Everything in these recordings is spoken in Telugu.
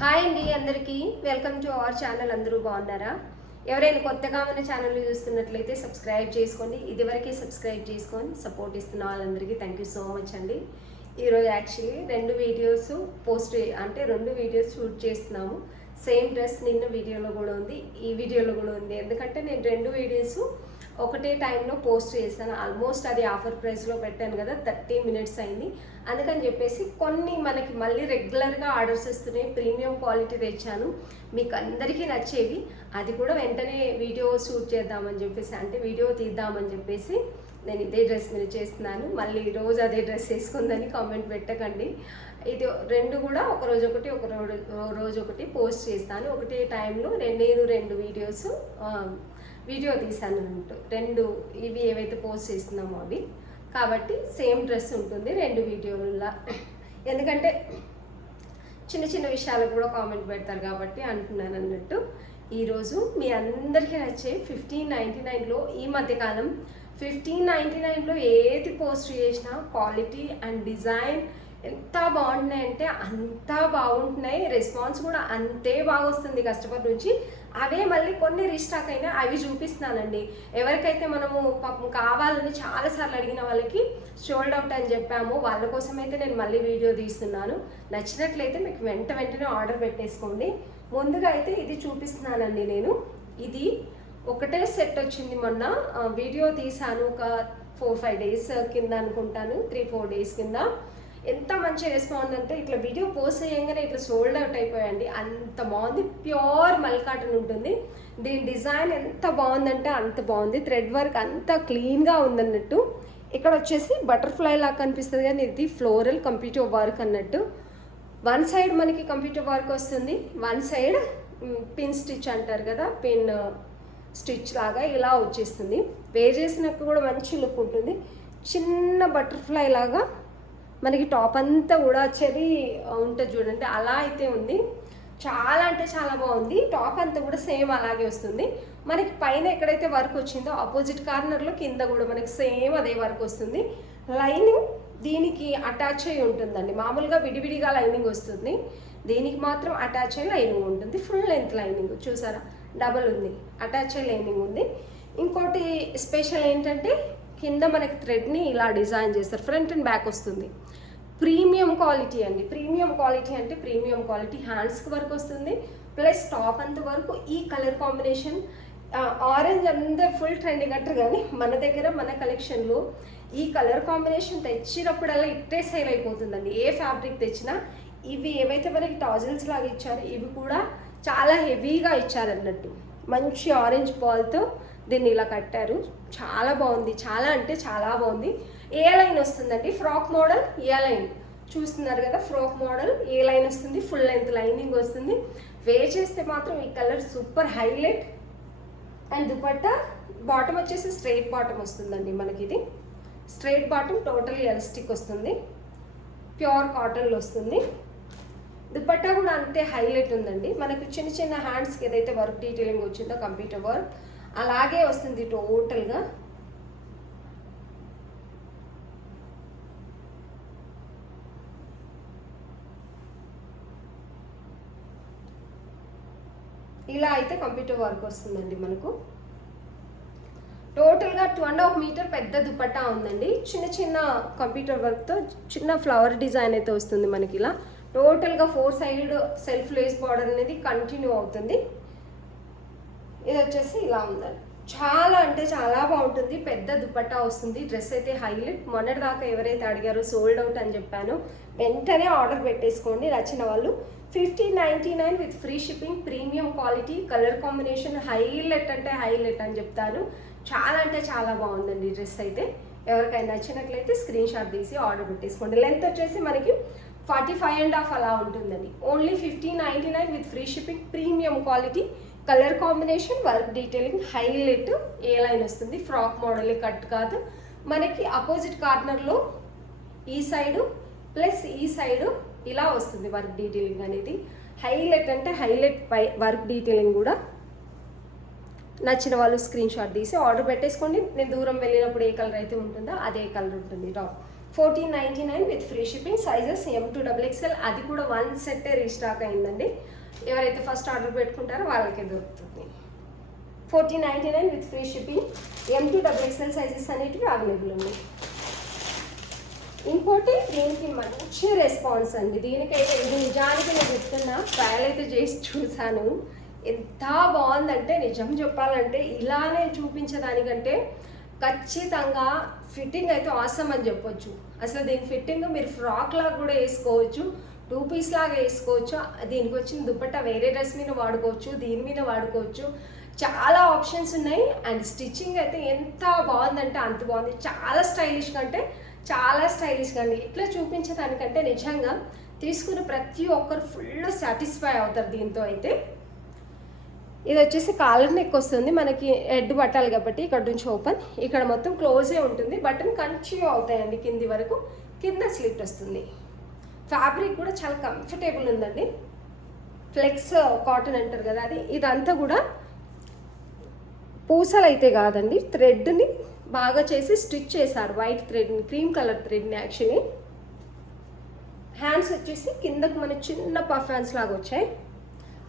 హాయ్ అండి అందరికీ వెల్కమ్ టు అవర్ ఛానల్. అందరూ బాగున్నారా? ఎవరైనా కొత్తగా మన ఛానల్ చూస్తున్నట్లయితే సబ్స్క్రైబ్ చేసుకోండి. ఇదివరకే సబ్స్క్రైబ్ చేసుకొని సపోర్ట్ ఇస్తున్న వాళ్ళందరికీ థ్యాంక్ యూ సో మచ్ అండి. ఈరోజు యాక్చువల్లీ రెండు వీడియోస్ షూట్ చేస్తున్నాము. సేమ్ డ్రెస్ నిన్న వీడియోలో కూడా ఉంది, ఈ వీడియోలో కూడా ఉంది. ఎందుకంటే నేను రెండు వీడియోస్ ఒకటే టైంలో పోస్ట్ చేశాను. ఆల్మోస్ట్ అది ఆఫర్ ప్రైస్లో పెట్టాను కదా, 30 minutes అయింది. అందుకని చెప్పేసి కొన్ని మనకి మళ్ళీ రెగ్యులర్గా ఆర్డర్స్ వస్తున్నాయి, ప్రీమియం క్వాలిటీ తెచ్చాను, మీకు అందరికీ నచ్చేవి. అది కూడా వెంటనే వీడియో షూట్ చేద్దామని చెప్పేసి, అంటే వీడియో తీద్దామని చెప్పేసి నేను ఇదే డ్రెస్ మీద చేస్తున్నాను. మళ్ళీ రోజు అదే డ్రెస్ వేసుకుందని కామెంట్ పెట్టకండి. ఇది రెండు కూడా ఒక రోజు ఒకటి పోస్ట్ చేస్తాను. ఒకటే టైంలో నేను రెండు వీడియో తీసాను అన్నట్టు. రెండు ఇవి ఏవైతే పోస్ట్ చేస్తున్నామో అవి కాబట్టి సేమ్ డ్రెస్ ఉంటుంది రెండు వీడియోలలో. ఎందుకంటే చిన్న చిన్న విషయాలకు కూడా కామెంట్ పెడతారు కాబట్టి అంటున్నాను అన్నట్టు. ఈరోజు మీ అందరికీ నచ్చే 1599లో ఈ మధ్యకాలం 1599లో ఏది పోస్ట్ చేసినా క్వాలిటీ అండ్ డిజైన్ ఎంత బాగుంటున్నాయంటే అంత బాగుంటున్నాయి. రెస్పాన్స్ కూడా అంతే బాగా వస్తుంది కస్టమర్ నుంచి. అవే మళ్ళీ కొన్ని రీస్టాక్ అయినా అవి చూపిస్తున్నానండి. ఎవరికైతే మనము పాపం కావాలని చాలాసార్లు అడిగిన వాళ్ళకి సోల్డ్ అవుట్ అని చెప్పాము, వాళ్ళ కోసం అయితే నేను మళ్ళీ వీడియో తీస్తున్నాను. నచ్చినట్లయితే మీకు వెంటనే ఆర్డర్ పెట్టేసుకోండి. ముందుగా అయితే ఇది చూపిస్తున్నానండి. నేను ఇది ఒకటే సెట్ వచ్చింది. మొన్న వీడియో తీసాను ఒక 4-5 days కింద అనుకుంటాను, 3-4 days కింద. ఎంత మంచి రెస్పాన్స్ అంటే ఇట్లా వీడియో పోస్ట్ చేయగానే ఇట్లా సోల్డ్ అవుట్ అయిపోయాయండి. అంత బాగుంది. ప్యూర్ మల్ కాటన్ ఉంటుంది. దీని డిజైన్ ఎంత బాగుందంటే అంత బాగుంది. థ్రెడ్ వర్క్ అంతా క్లీన్గా ఉందన్నట్టు. ఇక్కడ వచ్చేసి బటర్ఫ్లై లాగా కనిపిస్తుంది కానీ ఇది ఫ్లోరల్ కంప్యూటర్ వర్క్ అన్నట్టు. వన్ సైడ్ మనకి కంప్యూటర్ వర్క్ వస్తుంది, వన్ సైడ్ పిన్ స్టిచ్ అంటారు కదా, పిన్ స్టిచ్ లాగా ఇలా వచ్చేస్తుంది. వేర్ చేసినప్పుడు కూడా మంచి లుక్ ఉంటుంది. చిన్న బటర్ఫ్లై లాగా మనకి టాప్ అంతా కూడా చెరీ ఉంటుంది చూడండి, అలా అయితే ఉంది. చాలా అంటే చాలా బాగుంది. టాప్ అంతా కూడా సేమ్ అలాగే వస్తుంది. మనకి పైన ఎక్కడైతే వర్క్ వచ్చిందో ఆపోజిట్ కార్నర్లో కింద కూడా మనకి సేమ్ అదే వర్క్ వస్తుంది. లైనింగ్ దీనికి అటాచ్ అయి ఉంటుందండి. మామూలుగా విడివిడిగా లైనింగ్ వస్తుంది, దీనికి మాత్రం అటాచ్ అయ్యి లైనింగ్ ఉంటుంది. ఫుల్ లెంత్ లైనింగ్ చూసారా, డబల్ ఉంది, అటాచ్ అయ్యి లైనింగ్ ఉంది. ఇంకోటి స్పెషల్ ఏంటంటే కింద మనకి థ్రెడ్ని ఇలా డిజైన్ చేస్తారు, ఫ్రంట్ అండ్ బ్యాక్ వస్తుంది. ప్రీమియం క్వాలిటీ అండి. ప్రీమియం క్వాలిటీ అంటే ప్రీమియం క్వాలిటీ. హ్యాండ్స్కి వర్క్ వస్తుంది, ప్లస్ టాప్ అంత వరకు ఈ కలర్ కాంబినేషన్. ఆరెంజ్ అందరు ఫుల్ ట్రెండింగ్ అంటారు కానీ మన దగ్గర మన కలెక్షన్లో ఈ కలర్ కాంబినేషన్ తెచ్చినప్పుడల్లా ఇట్టే సేల్ అయిపోతుందండి. ఏ ఫ్యాబ్రిక్ తెచ్చినా ఇవి ఏవైతే మనకి టాజిల్స్ లాగా ఇచ్చారో ఇవి కూడా చాలా హెవీగా ఇచ్చారన్నట్టు. మంచి ఆరెంజ్ బాల్తో దీన్ని ఇలా కట్టారు. చాలా బాగుంది, చాలా అంటే చాలా బాగుంది. ఏ లైన్ వస్తుందండి, ఫ్రాక్ మోడల్ ఏ లైన్ చూస్తున్నారు కదా, ఫ్రాక్ మోడల్ ఏ లైన్ వస్తుంది, ఫుల్ లెంత్ లైనింగ్ వస్తుంది. వేర్ చేస్తే మాత్రం ఈ colour super highlight. And dupatta bottom వచ్చేసి స్ట్రైట్ బాటమ్ వస్తుందండి మనకి. ఇది స్ట్రైట్ బాటమ్ టోటల్ ఎలాస్టిక్ వస్తుంది, ప్యూర్ కాటన్లో వస్తుంది. దుపట్టా కూడా అంతే హైలైట్ ఉందండి. మనకు చిన్న చిన్న హ్యాండ్స్కి ఏదైతే వర్క్ డీటెయిలింగ్ వచ్చిందో కంప్యూటర్ వర్క్ అలాగే వస్తుంది టోటల్గా. ఇలా అయితే కంప్యూటర్ వర్క్ వస్తుందండి మనకు. టోటల్గా 2.5 meter పెద్ద దుపట్టా ఉందండి. చిన్న చిన్న కంప్యూటర్ వర్క్తో చిన్న ఫ్లవర్ డిజైన్ అయితే వస్తుంది మనకి. ఇలా టోటల్గా 4 side సెల్ఫ్ లేస్ బార్డర్ అనేది కంటిన్యూ అవుతుంది. ఇది వచ్చేసి ఇలా ఉందండి. చాలా అంటే చాలా బాగుంటుంది. పెద్ద దుపట్టా వస్తుంది. డ్రెస్ అయితే హైలైట్. మొన్నటి దాకా ఎవరైతే అడిగారో సోల్డ్ అవుట్ అని చెప్పాను, వెంటనే ఆర్డర్ పెట్టేసుకోండి నచ్చిన వాళ్ళు. 1599 with free shipping. Premium quality, colour combination highlight అంటే హైలైట్ అని చెప్తాను. చాలా అంటే చాలా బాగుందండి డ్రెస్ అయితే. ఎవరికైనా నచ్చినట్లయితే స్క్రీన్ షాట్ తీసి ఆర్డర్ పెట్టేసుకోండి. లెంత్ వచ్చేసి మనకి 45.5 అలా ఉంటుందండి. Only 1599 with free shipping. Premium quality, colour combination, work detailing highlight. A line వస్తుంది, ఫ్రాక్ మోడల్ కట్ కాదు మనకి. అపోజిట్ కార్నర్లో ఈ సైడు ప్లస్ ఈ సైడు ఇలా వస్తుంది వర్క్ డీటెయిలింగ్ అనేది. హైలైట్ అంటే హైలైట్. వర్క్ డీటెయిలింగ్ కూడా నచ్చిన వాళ్ళు స్క్రీన్ షాట్ తీసి ఆర్డర్ పెట్టేసుకోండి. నేను దూరం వెళ్ళినప్పుడు ఏ కలర్ అయితే ఉంటుందో అదే కలర్ ఉంటుంది. 1499 with free shipping. Sizes M2XXL. అది కూడా 1 సెట్టే రీస్టాక్ అయిందండి. ఎవరైతే ఫస్ట్ ఆర్డర్ పెట్టుకుంటారో వాళ్ళకే దొరుకుతుంది. 1499 with free shipping. M2XXL sizes అనేటివి అవైలబుల్ ఉన్నాయి. ఇంకోటి దీనికి మంచి రెస్పాన్స్ అండి. దీనికైతే ఇది నిజానికి నేను చెప్తున్నా, ట్రయల్ అయితే చేసి చూశాను. ఎంత బాగుందంటే నిజం చెప్పాలంటే ఇలానే చూపించడానికంటే ఖచ్చితంగా ఫిట్టింగ్ అయితే ఆసమ్ అని చెప్పొచ్చు. అసలు దీని ఫిట్టింగ్ మీరు ఫ్రాక్ లాగా కూడా వేసుకోవచ్చు, 2 పీస్ లాగా వేసుకోవచ్చు. దీనికి వచ్చిన దుపట్టా వేరే డ్రెస్ మీద వాడుకోవచ్చు, దీని మీద వాడుకోవచ్చు. చాలా ఆప్షన్స్ ఉన్నాయి. అండ్ స్టిచ్చింగ్ అయితే ఎంత బాగుందంటే అంత బాగుంది. చాలా స్టైలిష్గా అంటే చాలా స్టైలిష్గా అండి. ఇట్లా చూపించడానికంటే నిజంగా తీసుకున్న ప్రతి ఒక్కరు ఫుల్ సాటిస్ఫై అవుతారు దీంతో అయితే. ఇది వచ్చేసి కాలర్ నెక్ వస్తుంది. మనకి హెడ్ పట్టాలి కాబట్టి ఇక్కడ నుంచి ఓపెన్, ఇక్కడ మొత్తం క్లోజే ఉంటుంది. బటన్ కంటిన్యూ అవుతాయండి కింది వరకు. కింద స్లిట్ వస్తుంది. ఫ్యాబ్రిక్ కూడా చాలా కంఫర్టబుల్ ఉందండి. ఫ్లెక్స్ కాటన్ అంటారు కదా అది. ఇదంతా కూడా పూసలు అయితే కాదండి, థ్రెడ్ని బాగా చేసి స్టిచ్ చేశారు. వైట్ థ్రెడ్ని, క్రీమ్ కలర్ థ్రెడ్ని యాక్చువల్లీ. హ్యాండ్స్ వచ్చేసి కిందకు మన చిన్న పఫ్ హ్యాండ్స్ లాగా వచ్చాయి.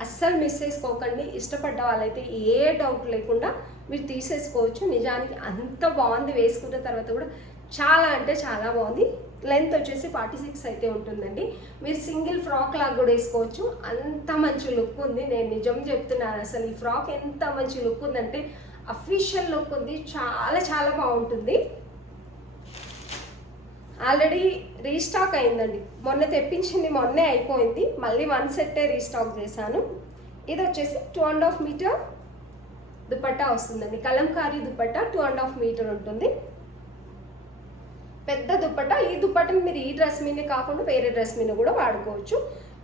అస్సలు మిస్ చేసుకోకండి. ఇష్టపడ్డ వాళ్ళైతే ఏ డౌట్ లేకుండా మీరు తీసేసుకోవచ్చు. నిజానికి అంత బాగుంది. వేసుకున్న తర్వాత కూడా చాలా అంటే చాలా బాగుంది. లెంత్ వచ్చేసి 46 అయితే ఉంటుందండి. మీరు సింగిల్ ఫ్రాక్ లాగా కూడా వేసుకోవచ్చు. అంత మంచి లుక్ ఉంది. నేను నిజం చెప్తున్నాను, అసలు ఈ ఫ్రాక్ ఎంత మంచి లుక్ ఉందంటే అఫీషియల్ లుక్ ఉంది. చాలా చాలా బాగుంటుంది. ఆల్రెడీ రీస్టాక్ అయిందండి. మొన్న తెప్పించింది మొన్నే అయిపోయింది. మళ్ళీ 1 సెట్టే రీస్టాక్ చేశాను. ఇది వచ్చేసి 2.5 మీటర్ దుపట్టా వస్తుందండి. కలంకారీ దుపట్టా 2.5 మీటర్ ఉంటుంది. పెద్ద దుపట్టా. ఈ దుపట్టని మీరు ఈ డ్రెస్ మీద కాకుండా వేరే డ్రెస్ మీద కూడా వాడుకోవచ్చు.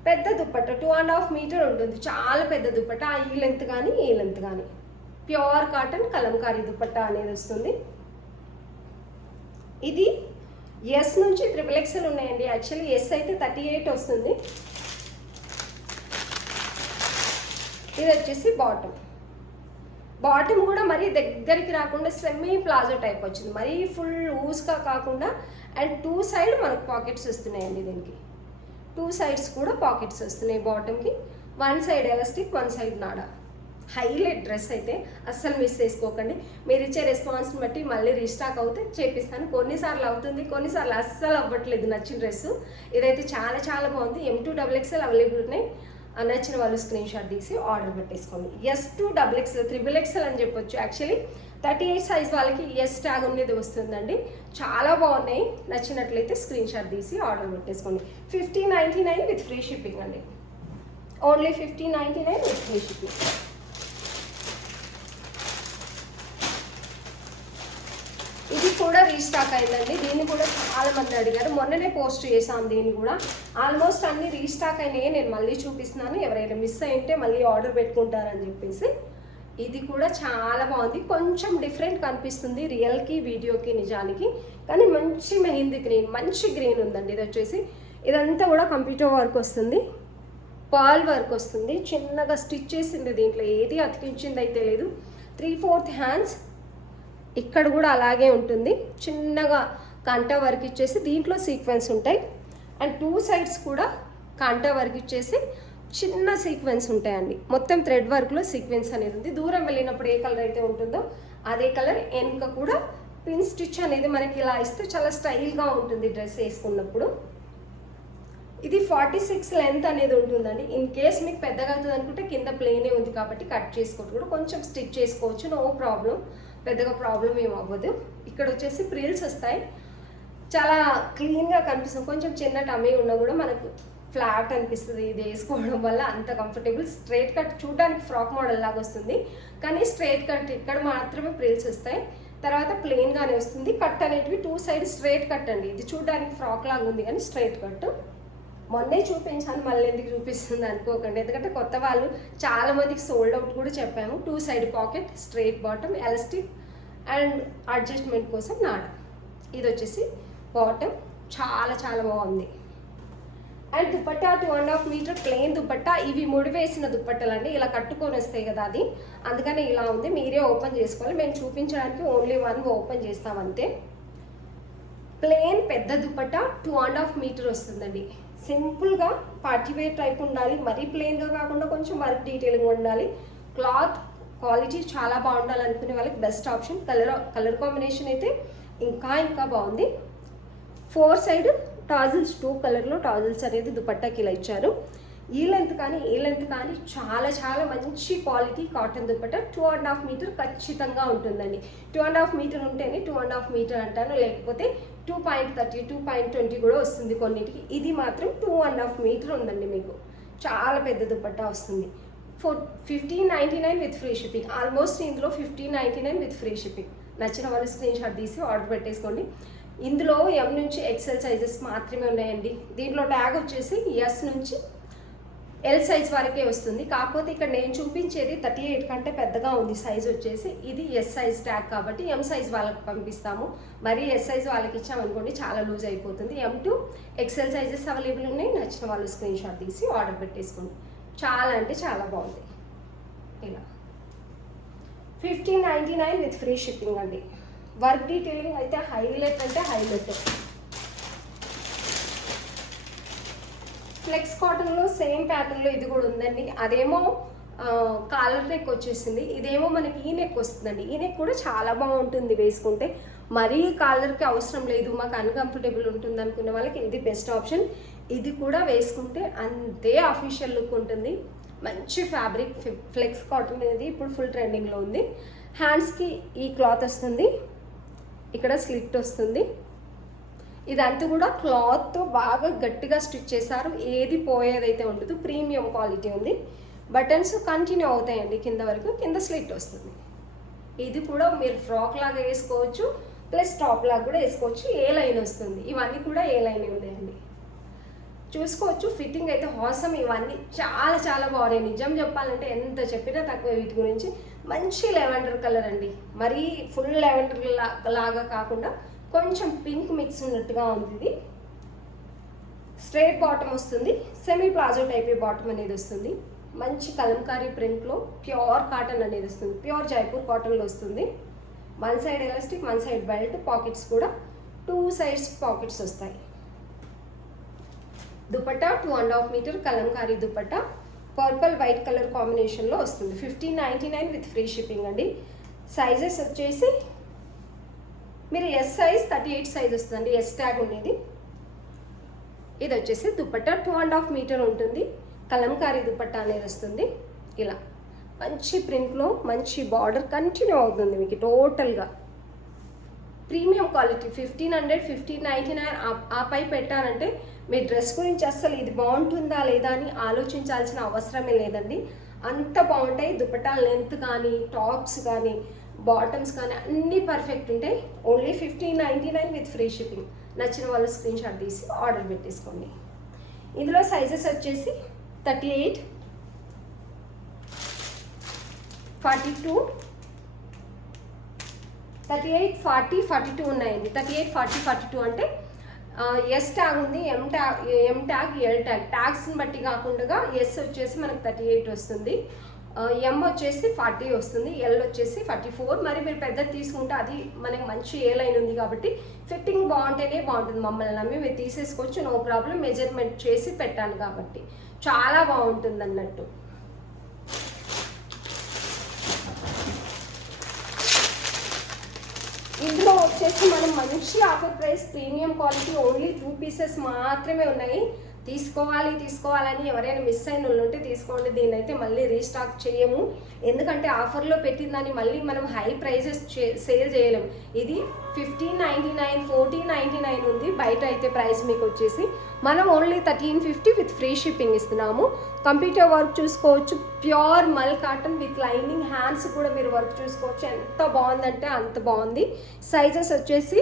పెద్ద దుపట్టా 2.5 మీటర్ ఉంటుంది. చాలా పెద్ద దుపట్టా. ఈ లెంత్ కానీ ఈ లెంత్ కానీ. ప్యూర్ కాటన్ కలంకారీ దుపట్టా అనేది వస్తుంది. ఇది ఎస్ నుంచి XXL ఉన్నాయండి. యాక్చువల్లీ ఎస్ అయితే 38 వస్తుంది. ఇది వచ్చేసి బాటమ్ కూడా మరీ దగ్గరికి రాకుండా సెమీ ప్లాజో టైప్ వచ్చింది. మరీ ఫుల్ లూజ్గా కాకుండా. అండ్ 2 సైడ్ మనకు పాకెట్స్ వస్తున్నాయండి. దీనికి 2 సైడ్స్ కూడా పాకెట్స్ వస్తున్నాయి బాటమ్కి. 1 సైడ్ ఎలాస్టిక్, 1 సైడ్ నాడా. హైలైట్ డ్రెస్ అయితే అస్సలు మిస్ చేసుకోకండి. మీరు ఇచ్చే రెస్పాన్స్ని బట్టి మళ్ళీ రీస్టాక్ అవుతే చేపిస్తాను. కొన్నిసార్లు అవుతుంది, కొన్నిసార్లు అస్సలు అవ్వట్లేదు నచ్చిన డ్రెస్. ఇదైతే చాలా చాలా బాగుంది. M2XXL అవైలబుల్ ఉన్నాయి. నచ్చిన వాళ్ళు స్క్రీన్ షాట్ తీసి ఆర్డర్ పెట్టేసుకోండి. S2XXL, XXL అని చెప్పొచ్చు. యాక్చువల్లీ 38 సైజ్ వాళ్ళకి ఎస్ ట్యాగ్ అనేది వస్తుందండి. చాలా బాగున్నాయి. నచ్చినట్లయితే స్క్రీన్ షాట్ తీసి ఆర్డర్ పెట్టేసుకోండి. 1599 విత్ ఫ్రీ షిప్పింగ్ అండి. Only 1599 with free shipping. ఇది కూడా రీస్టాక్ అయిందండి. దీన్ని కూడా చాలా మంది అడిగారు. మొన్ననే పోస్ట్ చేసాం దీన్ని కూడా. ఆల్మోస్ట్ అన్ని రీస్టాక్ అయినాయి. నేను మళ్ళీ చూపిస్తున్నాను. ఎవరైనా మిస్ అయింటే మళ్ళీ ఆర్డర్ పెట్టుకుంటారని చెప్పేసి. ఇది కూడా చాలా బాగుంది. కొంచెం డిఫరెంట్ కనిపిస్తుంది రియల్కి వీడియోకి నిజానికి, కానీ మంచి మెహందీ గ్రీన్, మంచి గ్రీన్ ఉందండి. ఇది వచ్చేసి ఇదంతా కూడా కంప్యూటర్ వర్క్ వస్తుంది, పర్ల్ వర్క్ వస్తుంది. చిన్నగా స్టిచ్ చేసింది. దీంట్లో ఏది అతికించింది అయితే లేదు. 3/4 హ్యాండ్స్. ఇక్కడ కూడా అలాగే ఉంటుంది. చిన్నగా కంటా వర్క్ ఇచ్చేసి దీంట్లో సీక్వెన్స్ ఉంటాయి. అండ్ 2 సైడ్స్ కూడా కంటా వర్క్ ఇచ్చేసి చిన్న సీక్వెన్స్ ఉంటాయండి. మొత్తం థ్రెడ్ వర్క్లో సీక్వెన్స్ అనేది ఉంది. దూరం వెళ్ళినప్పుడు ఏ కలర్ అయితే ఉంటుందో అదే కలర్. వెనుక కూడా పిన్ స్టిచ్ అనేది మనకి ఇలా ఇస్తే చాలా స్టైల్గా ఉంటుంది డ్రెస్ వేసుకున్నప్పుడు. ఇది 46 లెంత్ అనేది ఉంటుందండి. ఇన్ కేస్ మీకు పెద్దగా అవుతుంది అనుకుంటే కింద ప్లేనే ఉంది కాబట్టి కట్ చేసుకోవచ్చు, కూడా కొంచెం స్టిచ్ చేసుకోవచ్చు, నో ప్రాబ్లం. పెద్దగా ప్రాబ్లం ఏం అవ్వదు. ఇక్కడ వచ్చేసి ప్రిల్స్ వస్తాయి. చాలా క్లీన్గా కనిపిస్తుంది. కొంచెం చిన్న టమ్మీ ఉన్నా కూడా మనకు ఫ్లాట్ అనిపిస్తుంది ఇది వేసుకోవడం వల్ల. అంత కంఫర్టబుల్. స్ట్రైట్ కట్ చూడడానికి ఫ్రాక్ మోడల్ లాగా వస్తుంది, కానీ స్ట్రైట్ కట్ ఇక్కడ మాత్రమే ప్రిల్స్ వస్తాయి. తర్వాత ప్లెయిన్గానే వస్తుంది. కట్ అనేటివి 2 సైడ్ స్ట్రైట్ కట్ అండి. ఇది చూడడానికి ఫ్రాక్ లాగా ఉంది కానీ స్ట్రైట్ కట్. మొన్నే చూపించాను, మళ్ళీ ఎందుకు చూపిస్తుంది అనుకోకండి. ఎందుకంటే కొత్త వాళ్ళు చాలా మందికి సోల్డ్ అవుట్ కూడా చెప్పాము. 2 side pocket, straight bottom, elastic and adjustment కోసం నాడ. ఇది వచ్చేసి బాటమ్. చాలా చాలా బాగుంది. And dupatta 2.5 metre plain dupatta. ఇవి ముడి వేసిన దుపట్టలండి, ఇలా కట్టుకొని వస్తాయి కదా అది, అందుకని ఇలా ఉంది. మీరే ఓపెన్ చేసుకోవాలి. మేము చూపించడానికి ఓన్లీ 1 ఓపెన్ చేస్తాం అంతే. ప్లెయిన్ పెద్ద దుపట్టా 2.5 మీటర్ వస్తుందండి. సింపుల్గా పార్టీ వేర్ టైప్ ఉండాలి, మరీ ప్లెయిన్గా కాకుండా కొంచెం వర్క్ డీటెయిల్గా ఉండాలి. క్లాత్ క్వాలిటీ చాలా బాగుండాలి అనుకునే వాళ్ళకి బెస్ట్ ఆప్షన్. కలర్ కాంబినేషన్ అయితే ఇంకా బాగుంది. 4 సైడ్ టాజిల్స్ 2 కలర్లో టాజిల్స్ అనేది దుపట్టాకి ఇలా ఇచ్చారు. ఈ లెంత్ కానీ చాలా మంచి క్వాలిటీ కాటన్ దుపట్టా. 2.5 మీటర్ ఖచ్చితంగా ఉంటుందండి. 2.5 మీటర్ ఉంటేనే 2.5 మీటర్ అంటాను, లేకపోతే 2.30 2.20 కూడా వస్తుంది కొన్నిటికి. ఇది మాత్రం 2.5 మీటర్ ఉందండి. మీకు చాలా పెద్ద దుపట్టా వస్తుంది. 1599 విత్ ఫ్రీ షిప్పింగ్. ఆల్మోస్ట్ ఇందులో 1599 విత్ ఫ్రీ షిప్పింగ్. నచ్చిన వాళ్ళు స్క్రీన్ షాట్ తీసి ఆర్డర్ పెట్టేసుకోండి. ఇందులో M నుంచి XL సైజెస్ మాత్రమే ఉన్నాయండి. దీంట్లో ట్యాగ్ వచ్చేసి S నుంచి L సైజ్ వరకే వస్తుంది. కాకపోతే ఇక్కడ నేను చూపించేది 38 కంటే పెద్దగా ఉంది సైజ్ వచ్చేసి. ఇది S సైజ్ ట్యాగ్ కాబట్టి M సైజ్ వాళ్ళకి పంపిస్తాము. మరి S సైజ్ వాళ్ళకి ఇచ్చామనుకోండి చాలా లూజ్ అయిపోతుంది. M to XL sizes available ఉన్నాయి. నచ్చిన వాళ్ళు స్క్రీన్ షాట్ తీసి ఆర్డర్ పెట్టేసుకోండి. చాలా అంటే చాలా బాగుంది. ఇలా 1599 విత్ ఫ్రీ షిప్పింగ్ అండి. వర్క్ డీటెయిలింగ్ అయితే హైలైట్ అంటే హైలైట్. ఫ్లెక్స్ కాటన్లో సేమ్ ప్యాటర్న్లో ఇది కూడా ఉందండి. అదేమో కాలర్ నెక్ వచ్చేసింది, ఇదేమో మనకి ఈ నెక్ వస్తుందండి. ఈ నెక్ కూడా చాలా బాగుంటుంది వేసుకుంటే. మరీ కాలర్కి అవసరం లేదు, మాకు అన్కంఫర్టబుల్ ఉంటుంది అనుకునే వాళ్ళకి ఇది బెస్ట్ ఆప్షన్. ఇది కూడా వేసుకుంటే అంతే అఫీషియల్ లుక్ ఉంటుంది. మంచి ఫ్యాబ్రిక్ ఫ్లెక్స్ కాటన్ అనేది ఇప్పుడు ఫుల్ ట్రెండింగ్లో ఉంది. హ్యాండ్స్కి ఈ క్లాత్ వస్తుంది, ఇక్కడ స్లిట్ వస్తుంది. ఇదంతా కూడా క్లాత్తో బాగా గట్టిగా స్టిచ్ చేశారు. ఏది పోయేదైతే ఉండదు, ప్రీమియం క్వాలిటీ ఉంది. బటన్స్ కంటిన్యూ అవుతాయండి కింద వరకు, కింద స్లిట్ వస్తుంది. ఇది కూడా మీరు ఫ్రాక్ లాగా వేసుకోవచ్చు, ప్లస్ టాప్ లాగా కూడా వేసుకోవచ్చు. ఏ లైన్ వస్తుంది, ఇవన్నీ కూడా ఏ లైన్ ఉన్నాయండి. చూసుకోవచ్చు. ఫిట్టింగ్ అయితే హాసమ్. ఇవన్నీ చాలా బాగున్నాయి. నిజం చెప్పాలంటే ఎంత చెప్పినా తక్కువ వీటి గురించి. మంచి లెవెండర్ కలర్ అండి, మరీ ఫుల్ లెవెండర్ లాగా కాకుండా కొంచెం పింక్ మిక్స్ ఉన్నట్టుగా ఉంది. ఇది స్ట్రైట్ బాటమ్ వస్తుంది, సెమీ ప్లాజో టైప్ బాటమ్ అనేది వస్తుంది. మంచి కలంకారీ ప్రింట్లో ప్యూర్ కాటన్ అనేది వస్తుంది, ప్యూర్ జైపూర్ కాటన్లో వస్తుంది. 1 side elastic, 1 side belt, pockets కూడా 2 సైడ్స్ పాకెట్స్ వస్తాయి. Dupatta 2.5 metre Kalamkari dupatta, purple white colour కాంబినేషన్లో వస్తుంది. 1599 విత్ ఫ్రీ షిప్పింగ్ అండి. సైజెస్ వచ్చేసి మీరు S సైజ్ 38 సైజ్ వస్తుందండి, S ట్యాగ్ ఉండేది. ఇది వచ్చేసి దుపట్టా 2.5 మీటర్ ఉంటుంది. కలంకారీ దుపట్టా అనేది వస్తుంది. ఇలా మంచి ప్రింట్లో మంచి బార్డర్ కంటిన్యూ అవుతుంది మీకు టోటల్గా. ప్రీమియం క్వాలిటీ 1500 1599 ఆ పై పెట్టారంటే మీ డ్రెస్ గురించి అస్సలు ఇది బాగుంటుందా లేదా అని ఆలోచించాల్సిన అవసరమే లేదండి. అంత బాగుంటాయి. దుపట్టా లెంత్ కానీ, టాప్స్ కానీ, బాటమ్స్ కానీ అన్నీ పర్ఫెక్ట్ ఉంటాయి. Only 1599 with free shipping. నచ్చిన వాళ్ళు స్క్రీన్ షాట్ తీసి ఆర్డర్ పెట్టేసుకోండి. ఇందులో సైజెస్ వచ్చేసి 38, 42, 38, 40, 42 ఉన్నాయండి. 38, 40, 42 అంటే S ట్యాగ్ ఉంది, M ట్యాగ్, L ట్యాగ్. ట్యాగ్స్ని బట్టి కాకుండా S వచ్చేసి మనకు 38 వస్తుంది, M వచ్చేసి 40 వస్తుంది, L వచ్చేసి 44. మరి మీరు పెద్దది తీసుకుంటే అది మనకి మంచి ఏ లైన్ ఉంది కాబట్టి ఫిట్టింగ్ బాగుంటేనే బాగుంటుంది. మమ్మల్ని నమ్మి మీరు తీసేసుకోవచ్చు, నో ప్రాబ్లం. మెజర్మెంట్ చేసి పెట్టాను కాబట్టి చాలా బాగుంటుంది అన్నట్టు. ఇందులో వచ్చేసి మనం మంచి offer price premium quality only 2 pieces మాత్రమే ఉన్నాయి. తీసుకోవాలని ఎవరైనా మిస్ అయిన వాళ్ళు ఉంటే తీసుకోండి. దీన్ని అయితే మళ్ళీ రీస్టాక్ చేయము, ఎందుకంటే ఆఫర్లో పెట్టిందని మళ్ళీ మనం హై ప్రైజెస్ సేల్ చేయలేము. ఇది 1599, 1499 ఉంది బయట అయితే ప్రైస్ మీకు వచ్చేసి. మనం ఓన్లీ 1350 విత్ ఫ్రీ షిప్పింగ్ ఇస్తున్నాము. కంప్యూటర్ వర్క్ చూసుకోవచ్చు, ప్యూర్ మల్ కాటన్ విత్ లైనింగ్. హ్యాండ్స్ కూడా మీరు వర్క్ చూసుకోవచ్చు. ఎంత బాగుందంటే అంత బాగుంది. సైజెస్ వచ్చేసి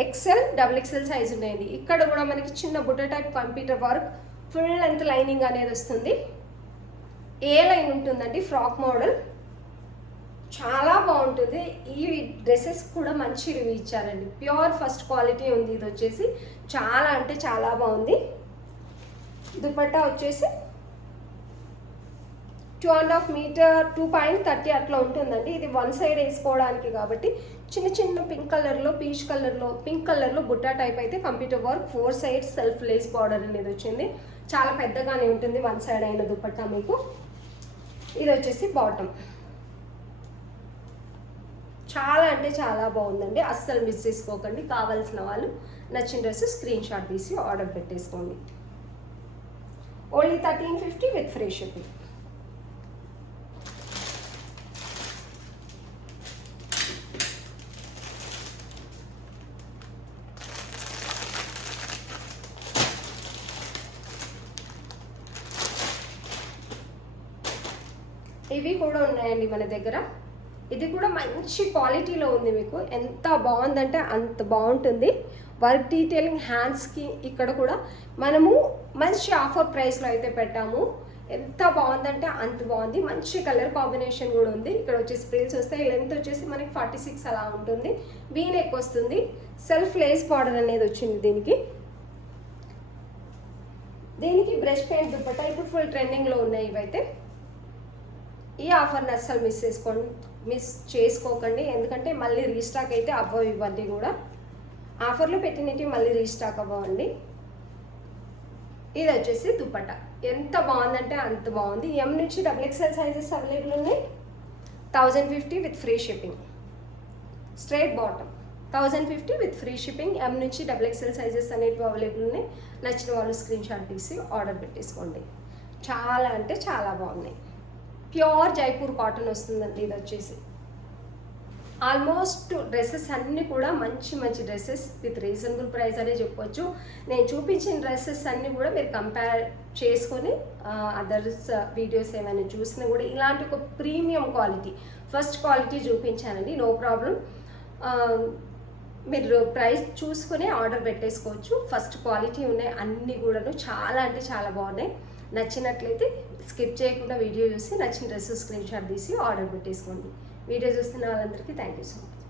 XL, XXL సైజ్ ఉన్నాయండి. ఇక్కడ కూడా మనకి చిన్న బుట్ట type computer work, full length lining అనేది వస్తుంది. ఏ లైన్ ఉంటుందండి, ఫ్రాక్ మోడల్. చాలా బాగుంటుంది. ఈ డ్రెస్సెస్ కూడా మంచి రివ్యూ ఇచ్చారండి. ప్యూర్ ఫస్ట్ క్వాలిటీ ఉంది. ఇది వచ్చేసి చాలా అంటే చాలా బాగుంది. దుపట్టా వచ్చేసి 2.5 మీటర్ 2.30 అట్లా ఉంటుందండి. ఇది వన్ సైడ్ వేసుకోవడానికి కాబట్టి చిన్న చిన్న పింక్ కలర్లో, పీచ్ కలర్లో, పింక్ కలర్లో బుట్టా టైప్ అయితే computer work 4 side self lace border అనేది వచ్చింది. చాలా పెద్దగానే ఉంటుంది వన్ సైడ్ అయిన దుపట్టా మీకు. ఇది వచ్చేసి బాటమ్. చాలా అంటే చాలా బాగుందండి, అస్సలు మిస్ చేసుకోకండి. కావాల్సిన వాళ్ళు నచ్చిన డ్రెస్ స్క్రీన్ షాట్ తీసి ఆర్డర్ పెట్టేసుకోండి. Only 1350 with free shipping. ఇవి కూడా ఉన్నాయండి మన దగ్గర. ఇది కూడా మంచి క్వాలిటీలో ఉంది మీకు. ఎంత బాగుందంటే అంత బాగుంటుంది. వర్క్ డీటెయిలింగ్ హ్యాండ్స్కి ఇక్కడ కూడా మనము మంచి ఆఫర్ ప్రైస్లో అయితే పెట్టాము. ఎంత బాగుందంటే అంత బాగుంది. మంచి కలర్ కాంబినేషన్ కూడా ఉంది. ఇక్కడ వచ్చేసి ప్రిల్స్ వస్తాయి. లెంత్ వచ్చేసి మనకి 46 అలా ఉంటుంది. వీ నెక్ వస్తుంది. సెల్ఫ్ లేస్ బార్డర్ అనేది వచ్చింది దీనికి. బ్రష్ పెయింట్ దుపట్టా ఇప్పుడు ఫుల్ ట్రెండింగ్లో ఉన్నాయి ఇవైతే. ఈ ఆఫర్ని అస్సలు మిస్ చేసుకోకండి, ఎందుకంటే మళ్ళీ రీస్టాక్ అయితే అవ్వవు. ఇవన్నీ కూడా ఆఫర్లో పెట్టినవి మళ్ళీ రీస్టాక్ అవ్వండి. ఇది వచ్చేసి దుపట్టా. ఎంత బాగుందంటే అంత బాగుంది. ఎం నుంచి XXL సైజెస్ అవైలబుల్ ఉన్నాయి. 1050 with free shipping. Straight bottom 1050 with free shipping. M నుంచి XXL సైజెస్ అనేవి అవైలబుల్ ఉన్నాయి. నచ్చిన వాళ్ళు స్క్రీన్ షాట్ తీసి ఆర్డర్ పెట్టేసుకోండి. చాలా అంటే చాలా బాగున్నాయి. ప్యూర్ జైపూర్ కాటన్ వస్తుందండి. ఇది వచ్చేసి ఆల్మోస్ట్ డ్రెస్సెస్ అన్నీ కూడా మంచి మంచి డ్రెస్సెస్ విత్ రీజనబుల్ ప్రైస్ అనే చెప్పొచ్చు. నేను చూపించిన డ్రెస్సెస్ అన్నీ కూడా మీరు కంపేర్ చేసుకొని అదర్స్ వీడియోస్ ఏమైనా చూసినా కూడా ఇలాంటి ఒక ప్రీమియం క్వాలిటీ, ఫస్ట్ క్వాలిటీ చూపించానండి. నో ప్రాబ్లం, మీరు ప్రైస్ చూసుకొని ఆర్డర్ పెట్టేసుకోవచ్చు. ఫస్ట్ క్వాలిటీ ఉన్నాయి అన్నీ కూడాను. చాలా అంటే చాలా బాగున్నాయి. నచ్చినట్లయితే స్కిప్ చేయకుండా వీడియో చూసి నచ్చిన డ్రెస్ స్క్రీన్ షాట్ తీసి ఆర్డర్ పెట్టేసుకోండి. వీడియో చూస్తున్న వాళ్ళందరికీ థ్యాంక్ యూ సో మచ్.